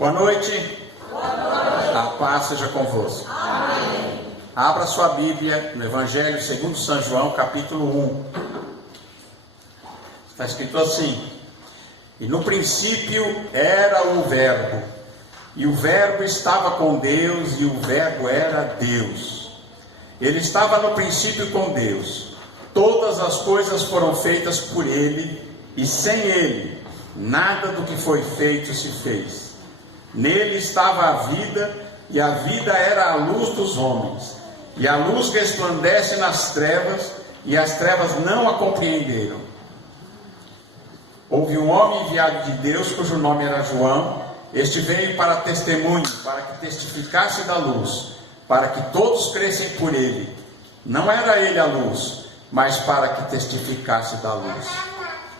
Boa noite. Boa noite. A paz seja convosco. Amém. Abra sua Bíblia no Evangelho segundo São João, capítulo 1. Está escrito assim: E no princípio era o Verbo, e o Verbo estava com Deus, e o Verbo era Deus. Ele estava no princípio com Deus. Todas as coisas foram feitas por Ele, e sem Ele, nada do que foi feito se fez. Nele estava a vida, e a vida era a luz dos homens. E a luz resplandece nas trevas, e as trevas não a compreenderam. Houve um homem enviado de Deus, cujo nome era João. Este veio para testemunho, para que testificasse da luz, para que todos crescem por ele. Não era ele a luz, mas para que testificasse da luz.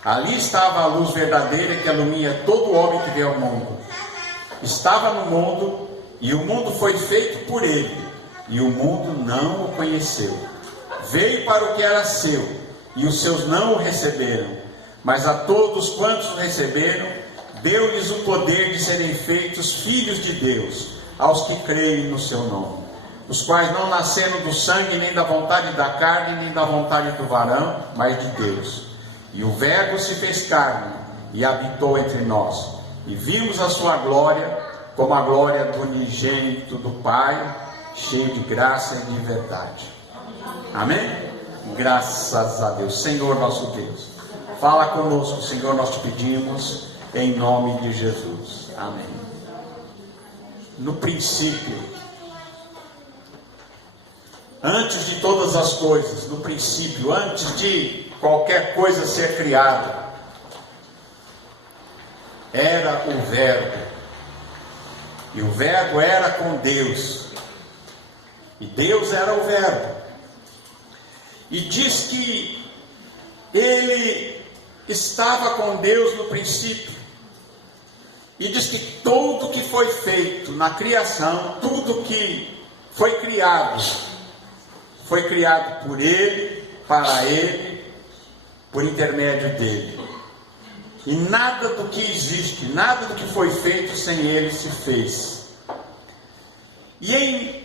Ali estava a luz verdadeira que alumia todo homem que vê ao mundo. Estava no mundo, e o mundo foi feito por ele, e o mundo não o conheceu. Veio para o que era seu, e os seus não o receberam. Mas a todos quantos o receberam, deu-lhes o poder de serem feitos filhos de Deus, aos que creem no seu nome, os quais não nasceram do sangue, nem da vontade da carne, nem da vontade do varão, mas de Deus. E o Verbo se fez carne, e habitou entre nós, e vimos a sua glória, como a glória do unigênito do Pai, cheio de graça e de verdade. Amém? Graças a Deus. Senhor nosso Deus, fala conosco, Senhor, nós te pedimos, em nome de Jesus. Amém. No princípio, antes de todas as coisas, no princípio, antes de qualquer coisa ser criada, era o Verbo, e o Verbo era com Deus, e Deus era o Verbo. E diz que ele estava com Deus no princípio, e diz que tudo que foi feito na criação, tudo que foi criado por ele, para ele, por intermédio dele. E nada do que existe, nada do que foi feito sem ele se fez. E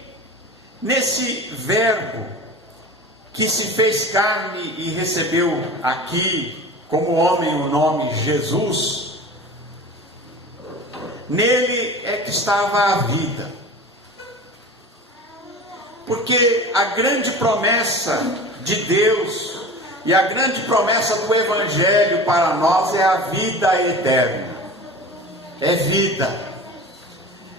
nesse Verbo que se fez carne e recebeu aqui como homem o nome Jesus, nele é que estava a vida. Porque a grande promessa de Deus e a grande promessa do Evangelho para nós é a vida eterna. É vida.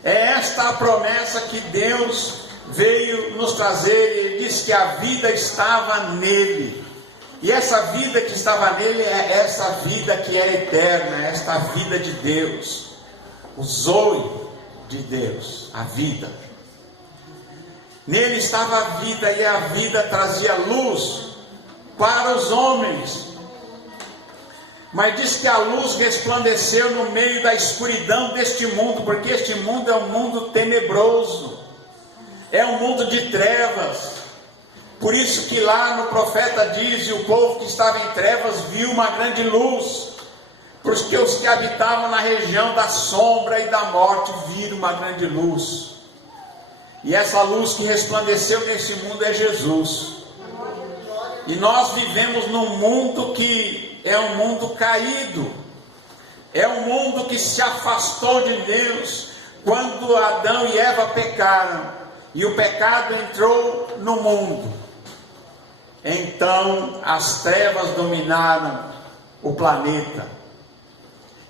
É esta a promessa que Deus veio nos trazer. Ele disse que a vida estava nele. E essa vida que estava nele é essa vida que é eterna, esta vida de Deus. O Zoe de Deus, a vida. Nele estava a vida, e a vida trazia luz para os homens. Mas diz que a luz resplandeceu no meio da escuridão deste mundo, porque este mundo é um mundo tenebroso, é um mundo de trevas. Por isso que lá no profeta diz: e o povo que estava em trevas viu uma grande luz, porque os que habitavam na região da sombra e da morte viram uma grande luz. E essa luz que resplandeceu nesse mundo é Jesus. E nós vivemos num mundo que é um mundo caído, é um mundo que se afastou de Deus quando Adão e Eva pecaram, e o pecado entrou no mundo. Então as trevas dominaram o planeta,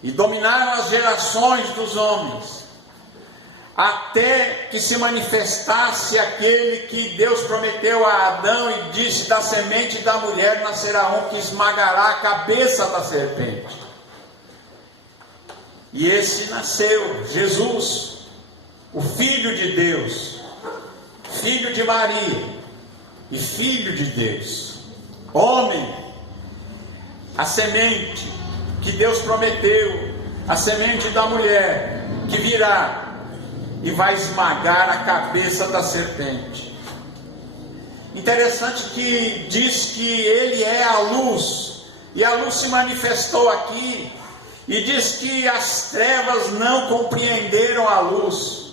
e dominaram as gerações dos homens, até que se manifestasse aquele que Deus prometeu a Adão e disse: da semente da mulher nascerá um que esmagará a cabeça da serpente. E esse nasceu, Jesus, o Filho de Deus, Filho de Maria e Filho de Deus, homem, a semente que Deus prometeu, a semente da mulher que virá e vai esmagar a cabeça da serpente. Interessante que diz que ele é a luz, e a luz se manifestou aqui, E diz que as trevas não compreenderam a luz.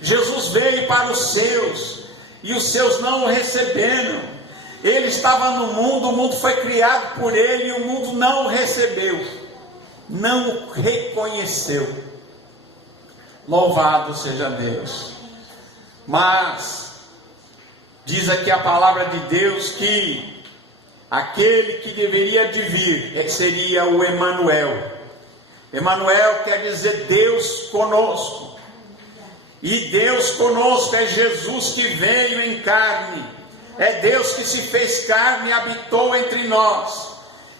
Jesus veio para os seus, e os seus não o receberam. Ele estava no mundo, o mundo foi criado por ele, e o mundo não o recebeu, não o reconheceu. Louvado seja Deus. Mas diz aqui a palavra de Deus que aquele que deveria de vir seria o Emanuel. Emanuel quer dizer Deus conosco. E Deus conosco é Jesus que veio em carne. É Deus que se fez carne e habitou entre nós.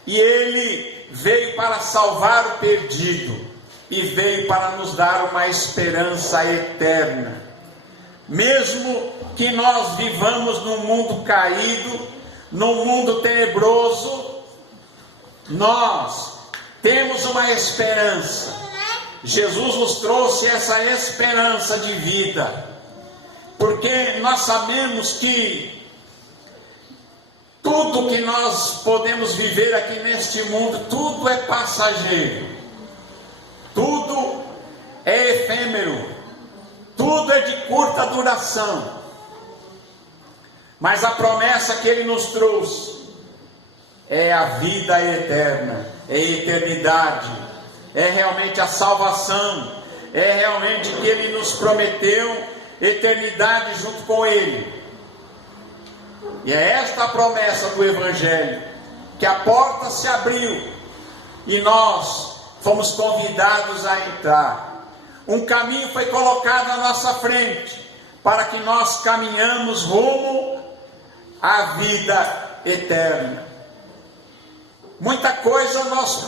E Ele veio para salvar o perdido. E veio para nos dar uma esperança eterna. Mesmo que nós vivamos num mundo caído, num mundo tenebroso, nós temos uma esperança. Jesus nos trouxe essa esperança de vida, porque nós sabemos que tudo que nós podemos viver aqui neste mundo, tudo é passageiro, tudo é efêmero, tudo é de curta duração. Mas a promessa que Ele nos trouxe é a vida eterna, é a eternidade, é realmente a salvação, é realmente que Ele nos prometeu eternidade junto com Ele. E é esta a promessa do Evangelho, que a porta se abriu e nós fomos convidados a entrar. Um caminho foi colocado à nossa frente, para que nós caminhamos rumo à vida eterna. Muita coisa nós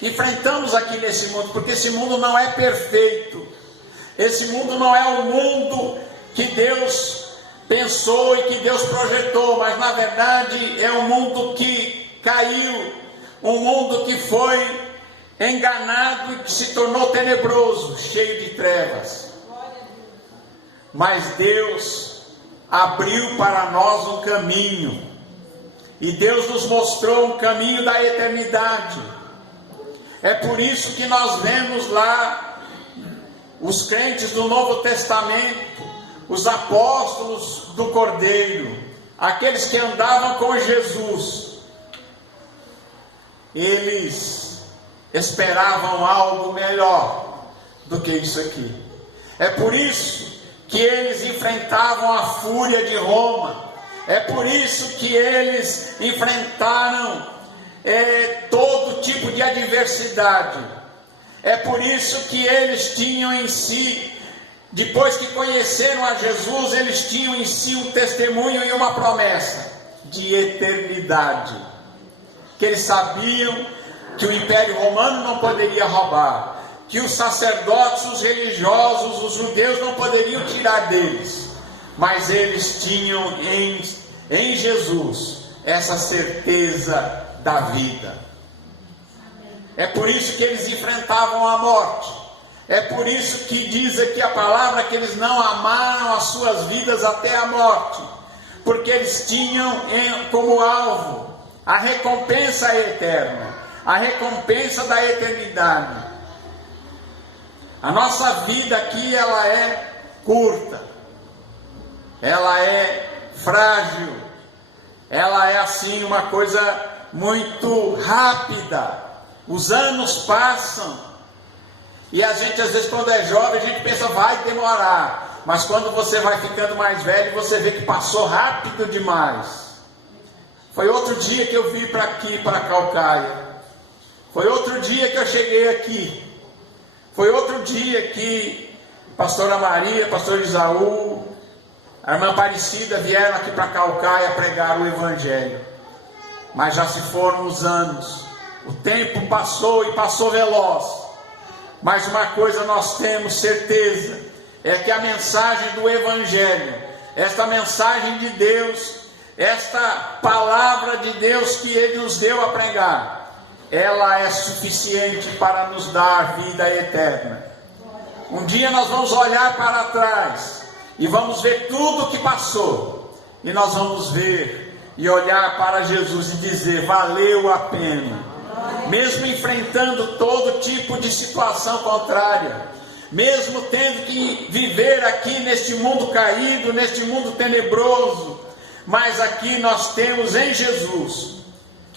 enfrentamos aqui nesse mundo, porque esse mundo não é perfeito. Esse mundo não é o mundo que Deus pensou e que Deus projetou, mas na verdade é um mundo que caiu, um mundo que foi enganado e que se tornou tenebroso, cheio de trevas. Mas Deus abriu para nós um caminho, e Deus nos mostrou um caminho da eternidade. É por isso que nós vemos lá os crentes do Novo Testamento, os apóstolos do Cordeiro, aqueles que andavam com Jesus, eles esperavam algo melhor do que isso aqui. É por isso que eles enfrentavam a fúria de Roma. É por isso que eles enfrentaram todo tipo de adversidade. É por isso que eles tinham em si, depois que conheceram a Jesus, eles tinham em si um testemunho e uma promessa de eternidade. Que eles sabiam que o Império Romano não poderia roubar, que os sacerdotes, os religiosos, os judeus não poderiam tirar deles, mas eles tinham em Jesus essa certeza da vida. É por isso que eles enfrentavam a morte. É por isso que diz aqui a palavra que eles não amaram as suas vidas até a morte, porque eles tinham como alvo a recompensa eterna, a recompensa da eternidade. A nossa vida aqui, ela é curta, ela é frágil, ela é assim uma coisa muito rápida. Os anos passam e a gente às vezes, quando é jovem, a gente pensa vai demorar, mas quando você vai ficando mais velho, você vê que passou rápido demais. Foi outro dia que eu vim para aqui, para Caucaia. Foi outro dia que eu cheguei aqui. Foi outro dia que a pastora Maria, pastor Isaú, a irmã Aparecida vieram aqui para Caucaia pregar o Evangelho. Mas já se foram os anos. O tempo passou e passou veloz. Mas uma coisa nós temos certeza, é que a mensagem do Evangelho, esta mensagem de Deus, esta palavra de Deus que Ele nos deu a pregar, ela é suficiente para nos dar vida eterna. Um dia nós vamos olhar para trás e vamos ver tudo o que passou, e nós vamos ver e olhar para Jesus e dizer: valeu a pena. mesmo enfrentando todo tipo de situação contrária, mesmo tendo que viver aqui neste mundo caído, neste mundo tenebroso, mas aqui nós temos em Jesus,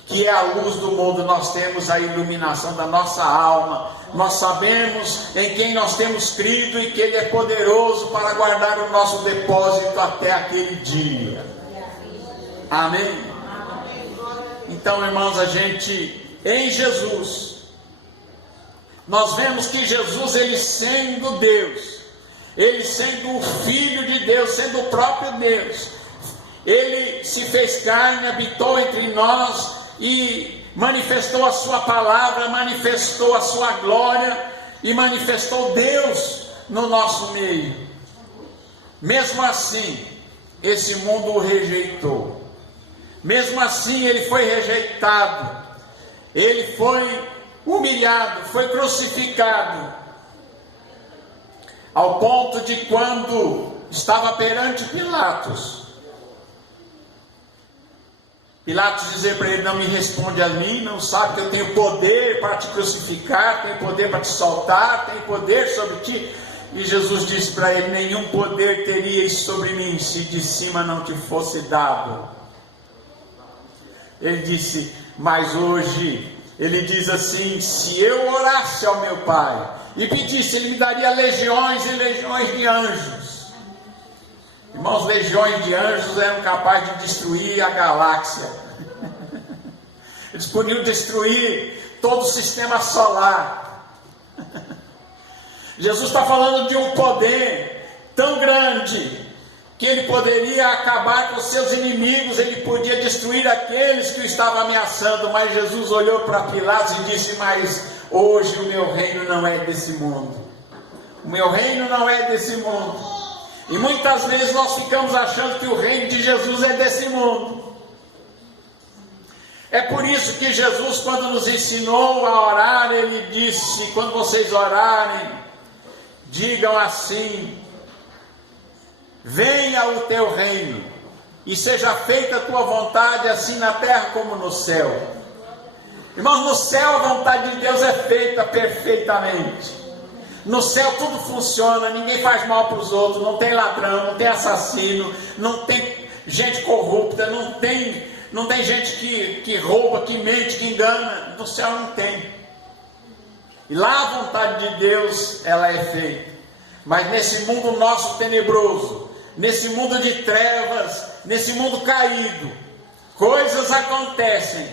que é a luz do mundo, nós temos a iluminação da nossa alma, nós sabemos em quem nós temos crido e que Ele é poderoso para guardar o nosso depósito até aquele dia. Amém? Então, irmãos, a gente, em Jesus, nós vemos que Jesus, Ele sendo Deus, Ele sendo o Filho de Deus, sendo o próprio Deus, Ele se fez carne, habitou entre nós e manifestou a sua palavra, manifestou a sua glória e manifestou Deus no nosso meio. Mesmo assim, esse mundo o rejeitou. Mesmo assim, ele foi rejeitado. Ele foi humilhado, foi crucificado. Ao ponto de quando estava perante Pilatos dizer para ele: não me responde a mim, não sabe que eu tenho poder para te crucificar, tenho poder para te soltar, tenho poder sobre ti? E Jesus disse para ele: nenhum poder terias sobre mim se de cima não te fosse dado. Ele disse: mas hoje, ele diz assim: se eu orasse ao meu Pai e pedisse, Ele me daria legiões e legiões de anjos. Irmãos, legiões de anjos eram capazes de destruir a galáxia. Eles podiam destruir todo o sistema solar. Jesus está falando de um poder tão grande que Ele poderia acabar com os seus inimigos, Ele podia destruir aqueles que o estavam ameaçando. Mas Jesus olhou para Pilatos e disse: mas hoje o meu reino não é desse mundo. O meu reino não é desse mundo. E muitas vezes nós ficamos achando que o reino de Jesus é desse mundo. É por isso que Jesus, quando nos ensinou a orar, Ele disse: quando vocês orarem, digam assim: venha o teu reino, e seja feita a tua vontade, assim na terra como no céu. Irmãos, no céu a vontade de Deus é feita perfeitamente. No céu tudo funciona, ninguém faz mal para os outros, não tem ladrão, não tem assassino, não tem gente corrupta, não tem gente que rouba, que mente, que engana. No céu não tem. E lá a vontade de Deus, ela é feita. Mas nesse mundo nosso tenebroso, nesse mundo de trevas, nesse mundo caído, coisas acontecem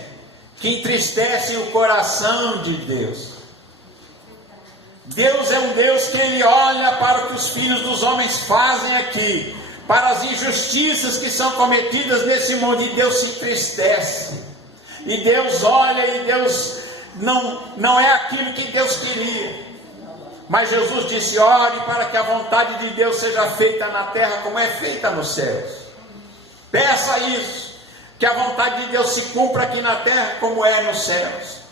que entristecem o coração de Deus. Deus é um Deus que Ele olha para o que os filhos dos homens fazem aqui, para as injustiças que são cometidas nesse mundo, e Deus se entristece, e Deus olha, e Deus não é aquilo que Deus queria. Mas Jesus disse: ore para que a vontade de Deus seja feita na terra como é feita nos céus. Peça isso, que a vontade de Deus se cumpra aqui na terra como é nos céus.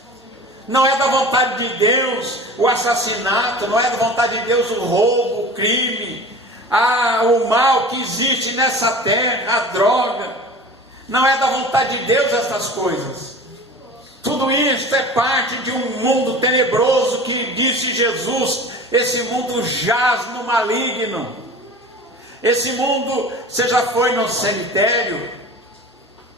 Não é da vontade de Deus o assassinato, não é da vontade de Deus o roubo, o crime, o mal que existe nessa terra, a droga. Não é da vontade de Deus essas coisas. Tudo isso é parte de um mundo tenebroso que, disse Jesus, esse mundo jaz no maligno. Esse mundo, você já foi no cemitério?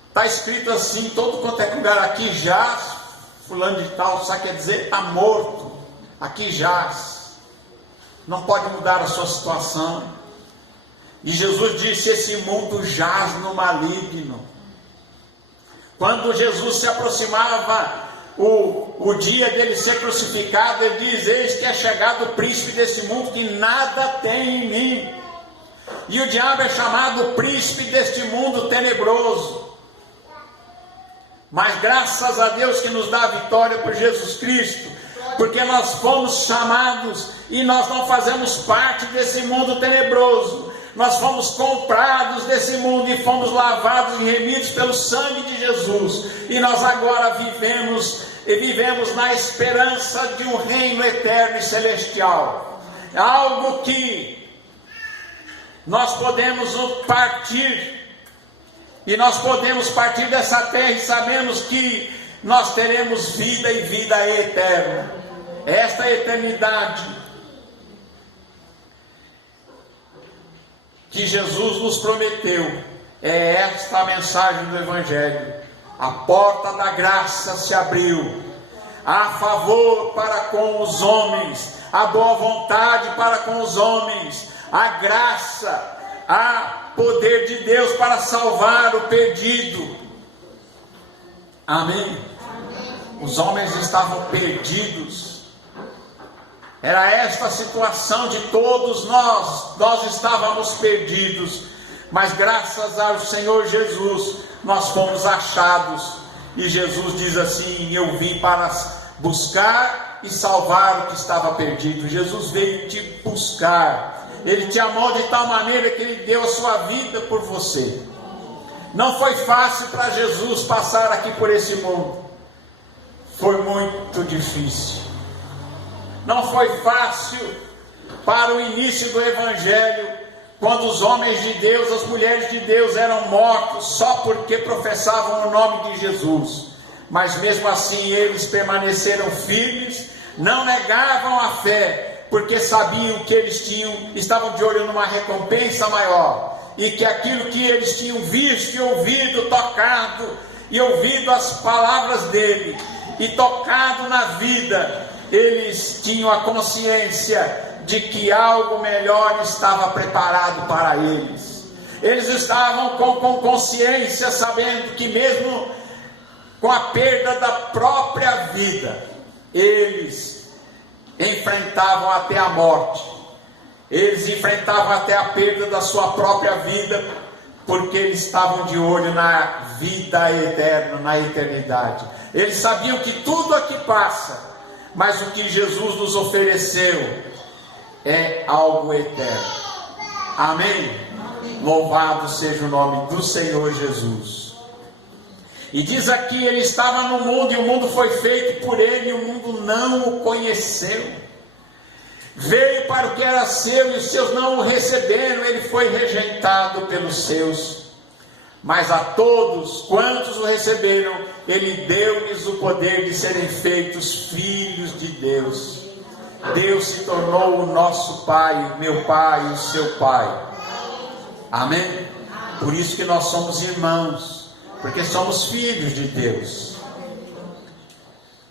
Está escrito assim, todo quanto é lugar: aqui jaz fulano de tal, sabe, quer dizer, está morto, aqui jaz, não pode mudar a sua situação. E Jesus disse: esse mundo jaz no maligno. Quando Jesus se aproximava o dia dele ser crucificado, ele diz: eis que é chegado o príncipe desse mundo, que nada tem em mim. E o diabo é chamado príncipe deste mundo tenebroso. Mas graças a Deus que nos dá a vitória por Jesus Cristo, porque nós fomos chamados e nós não fazemos parte desse mundo tenebroso. Nós fomos comprados desse mundo e fomos lavados e remidos pelo sangue de Jesus. E nós agora vivemos na esperança de um reino eterno e celestial. Algo que nós podemos partir. E nós podemos partir dessa terra e sabemos que nós teremos vida e vida eterna. Esta eternidade que Jesus nos prometeu é esta a mensagem do Evangelho. A porta da graça se abriu, a favor para com os homens, a boa vontade para com os homens, a graça, a poder de Deus para salvar o perdido. Amém? Os homens estavam perdidos. Era esta a situação de todos nós estávamos perdidos, mas graças ao Senhor Jesus, nós fomos achados, e Jesus diz assim: eu vim para buscar e salvar o que estava perdido. Jesus veio te buscar, Ele te amou de tal maneira que Ele deu a sua vida por você. Não foi fácil para Jesus passar aqui por esse mundo, foi muito difícil. Não foi fácil para o início do Evangelho, quando os homens de Deus, as mulheres de Deus eram mortos só porque professavam o nome de Jesus. Mas mesmo assim eles permaneceram firmes, não negavam a fé, porque sabiam que eles estavam de olho numa recompensa maior, e que aquilo que eles tinham visto e ouvido, tocado e ouvido as palavras dele, e tocado na vida, eles tinham a consciência de que algo melhor estava preparado para eles. Eles estavam com consciência, sabendo que mesmo com a perda da própria vida, eles enfrentavam até a morte, eles enfrentavam até a perda da sua própria vida, porque eles estavam de olho na vida eterna, na eternidade. Eles sabiam que tudo aqui passa, mas o que Jesus nos ofereceu é algo eterno. Amém? Louvado seja o nome do Senhor Jesus. E diz aqui: ele estava no mundo e o mundo foi feito por ele, e o mundo não o conheceu. Veio para o que era seu e os seus não o receberam. Ele foi rejeitado pelos seus. Mas a todos quantos o receberam, ele deu-lhes o poder de serem feitos filhos de Deus. Deus se tornou o nosso Pai, meu Pai e o seu Pai. Amém? Por isso que nós somos irmãos, porque somos filhos de Deus,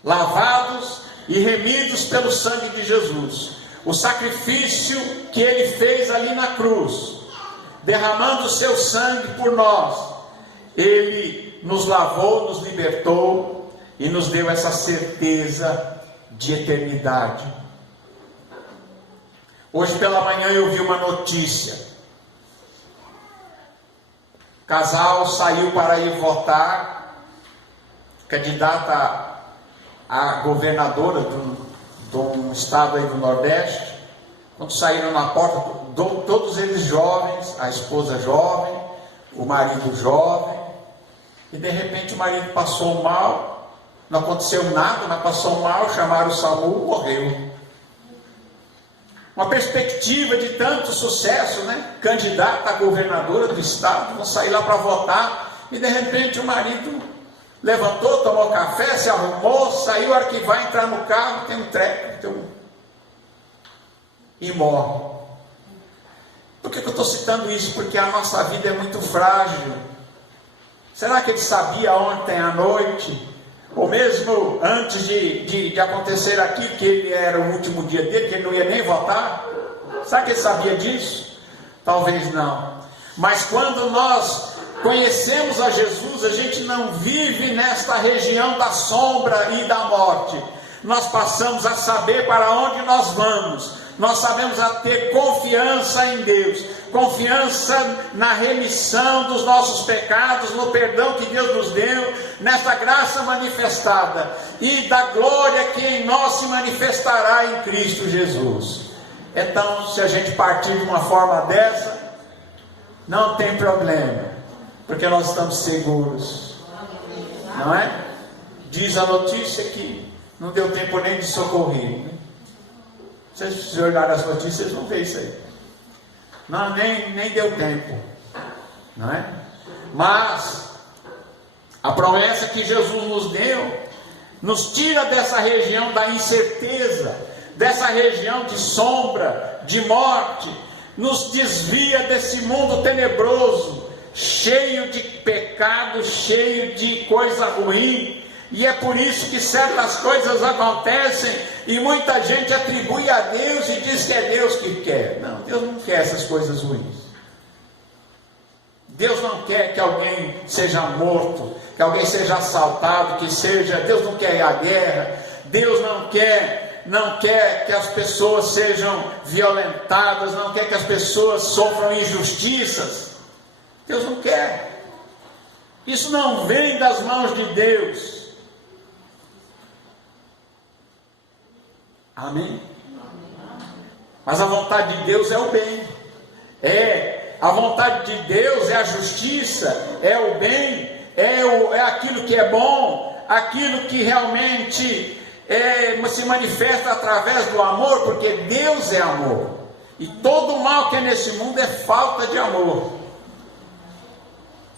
lavados e remidos pelo sangue de Jesus. O sacrifício que Ele fez ali na cruz, derramando o seu sangue por nós, Ele nos lavou, nos libertou e nos deu essa certeza de eternidade. Hoje pela manhã eu vi uma notícia. O casal saiu para ir votar, candidata a governadora de um estado aí do Nordeste. Quando saíram na porta, todos eles jovens, a esposa jovem, o marido jovem, e de repente o marido passou mal, não aconteceu nada, mas passou mal, chamaram o SAMU, morreu. Uma perspectiva de tanto sucesso, né? Candidata a governadora do estado, vão sair lá para votar, e de repente o marido levantou, tomou café, se arrumou, saiu, a hora que vai entrar no carro, tem um treco, e morre. Por que eu estou citando isso? Porque a nossa vida é muito frágil. Será que ele sabia ontem à noite, ou mesmo antes de acontecer aqui, que ele era o último dia dele, que ele não ia nem votar? Será que ele sabia disso? Talvez não. Mas quando nós conhecemos a Jesus, a gente não vive nesta região da sombra e da morte. Nós passamos a saber para onde nós vamos. Nós sabemos a ter confiança em Deus, confiança na remissão dos nossos pecados, no perdão que Deus nos deu, nessa graça manifestada, e da glória que em nós se manifestará em Cristo Jesus. Então, se a gente partir de uma forma dessa, não tem problema, porque nós estamos seguros, não é? Diz a notícia que não deu tempo nem de socorrer, né? Se olharem as notícias, vocês vão ver isso aí. Não, nem deu tempo, não é? Mas A promessa que Jesus nos deu nos tira dessa região da incerteza, dessa região de sombra, de morte, nos desvia desse mundo tenebroso, cheio de pecado, cheio de coisa ruim. E é por isso que certas coisas acontecem e muita gente atribui a Deus e diz que é Deus que quer. Não, Deus não quer essas coisas ruins. Deus não quer que alguém seja morto, que alguém seja assaltado, Deus não quer a guerra. Deus não quer que as pessoas sejam violentadas, não quer que as pessoas sofram injustiças. Deus não quer. Isso não vem das mãos de Deus. Amém? Mas a vontade de Deus é o bem. A vontade de Deus é a justiça, é o bem, é aquilo que é bom, aquilo que realmente se manifesta através do amor, porque Deus é amor. E todo o mal que é nesse mundo é falta de amor.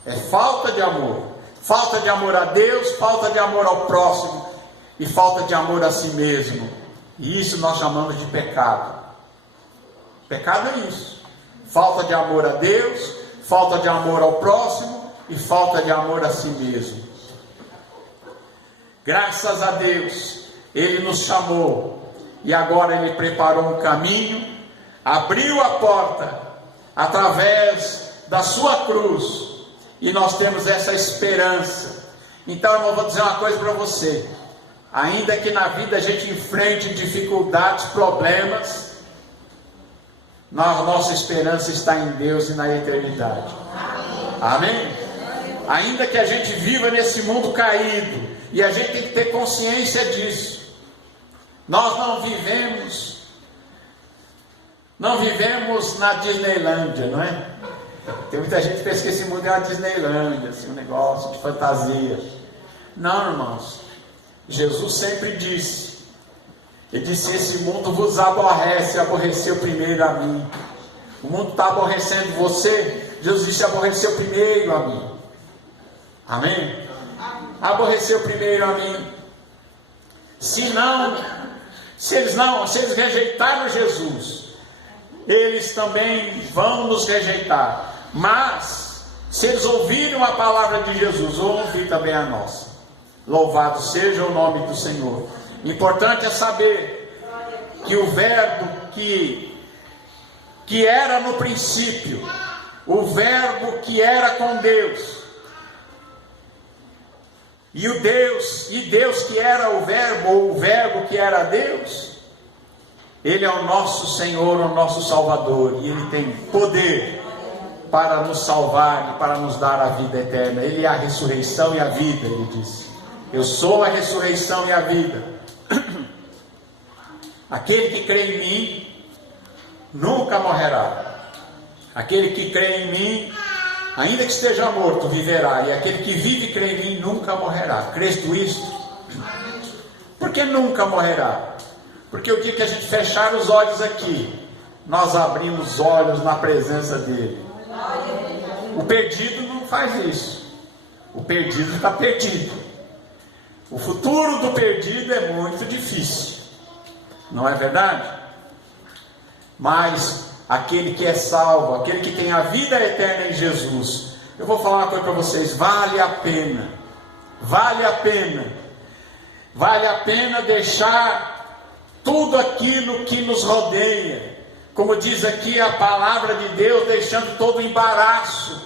É falta de amor. Falta de amor a Deus, falta de amor ao próximo e falta de amor a si mesmo. E isso nós chamamos de pecado. Pecado é isso. Falta de amor a Deus, falta de amor ao próximo e falta de amor a si mesmo. Graças a Deus, Ele nos chamou e agora Ele preparou um caminho, abriu a porta através da sua cruz e nós temos essa esperança. Então eu vou dizer uma coisa para você: ainda que na vida a gente enfrente dificuldades, problemas, nossa esperança está em Deus e na eternidade. Amém? Ainda que a gente viva nesse mundo caído, e a gente tem que ter consciência disso. Nós não vivemos na Disneylândia, não é? Tem muita gente que pensa que esse mundo é uma Disneylândia, assim, um negócio de fantasia. Não, irmãos. Jesus sempre disse, Ele disse: esse mundo vos aborrece, aborreceu primeiro a mim. O mundo está aborrecendo você, Jesus disse: aborreceu primeiro a mim. Amém? Aborreceu primeiro a mim. Se eles rejeitaram Jesus, eles também vão nos rejeitar. Mas se eles ouviram a palavra de Jesus, vão ouvir também a nossa. Louvado seja o nome do Senhor. Importante é saber que o verbo que era no princípio, o verbo que era com Deus, e Deus que era o verbo, ou o verbo que era Deus, Ele é o nosso Senhor, o nosso Salvador, e Ele tem poder para nos salvar e para nos dar a vida eterna. Ele é a ressurreição e a vida, Ele disse: eu sou a ressurreição e a vida. Aquele que crê em mim nunca morrerá. Aquele que crê em mim, ainda que esteja morto, viverá. E aquele que vive e crê em mim nunca morrerá. Crês tu isto? Por que nunca morrerá? Porque o dia que a gente fechar os olhos aqui, nós abrimos os olhos na presença dele. O perdido não faz isso. O perdido está perdido. O futuro do perdido é muito difícil, não é verdade? Mas aquele que é salvo, aquele que tem a vida eterna em Jesus, eu vou falar uma coisa para vocês: vale a pena, vale a pena, vale a pena deixar tudo aquilo que nos rodeia, como diz aqui a palavra de Deus, deixando todo o embaraço,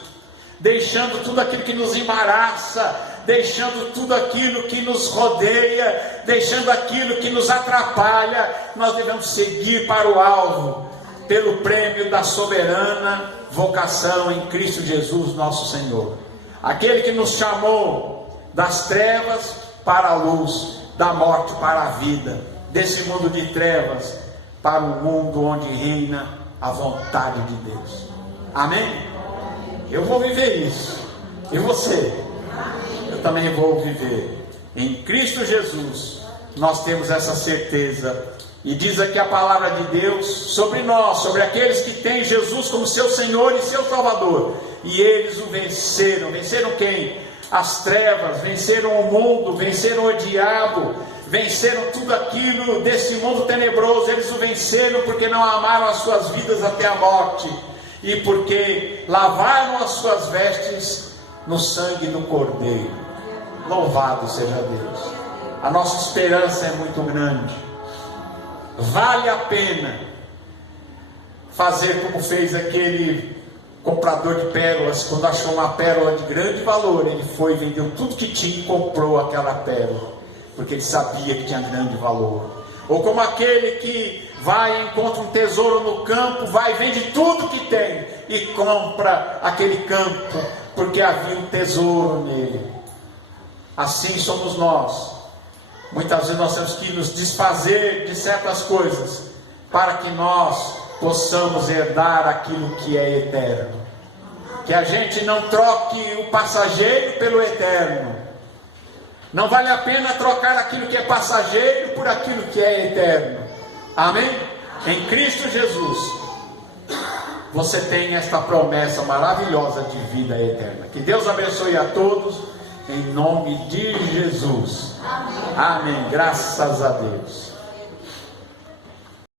deixando tudo aquilo que nos embaraça, deixando tudo aquilo que nos rodeia, deixando aquilo que nos atrapalha. Nós devemos seguir para o alvo, pelo prêmio da soberana vocação em Cristo Jesus nosso Senhor. Aquele que nos chamou das trevas para a luz, da morte para a vida, desse mundo de trevas para um mundo onde reina a vontade de Deus. Amém? Eu vou viver isso. E você? Eu também vou viver. Em Cristo Jesus nós temos essa certeza. E diz aqui a palavra de Deus sobre nós, sobre aqueles que têm Jesus como seu Senhor e seu Salvador. E eles o venceram. Venceram quem? as trevas, venceram o mundo, venceram o diabo, venceram tudo aquilo desse mundo tenebroso. Eles o venceram porque não amaram as suas vidas até a morte, e porque lavaram as suas vestes no sangue do Cordeiro. Louvado seja Deus. A nossa esperança é muito grande. Vale a pena fazer como fez aquele comprador de pérolas. Quando achou uma pérola de grande valor, ele foi, vendeu tudo que tinha e comprou aquela pérola, porque ele sabia que tinha grande valor. Ou como aquele que vai e encontra um tesouro no campo, vai e vende tudo que tem e compra aquele campo, porque havia um tesouro nele. Assim somos nós. Muitas vezes nós temos que nos desfazer de certas coisas, para que nós possamos herdar aquilo que é eterno. Que a gente não troque o passageiro pelo eterno. Não vale a pena trocar aquilo que é passageiro por aquilo que é eterno. Amém? Em Cristo Jesus, você tem esta promessa maravilhosa de vida eterna. Que Deus abençoe a todos, em nome de Jesus. Amém. Amém. Graças a Deus.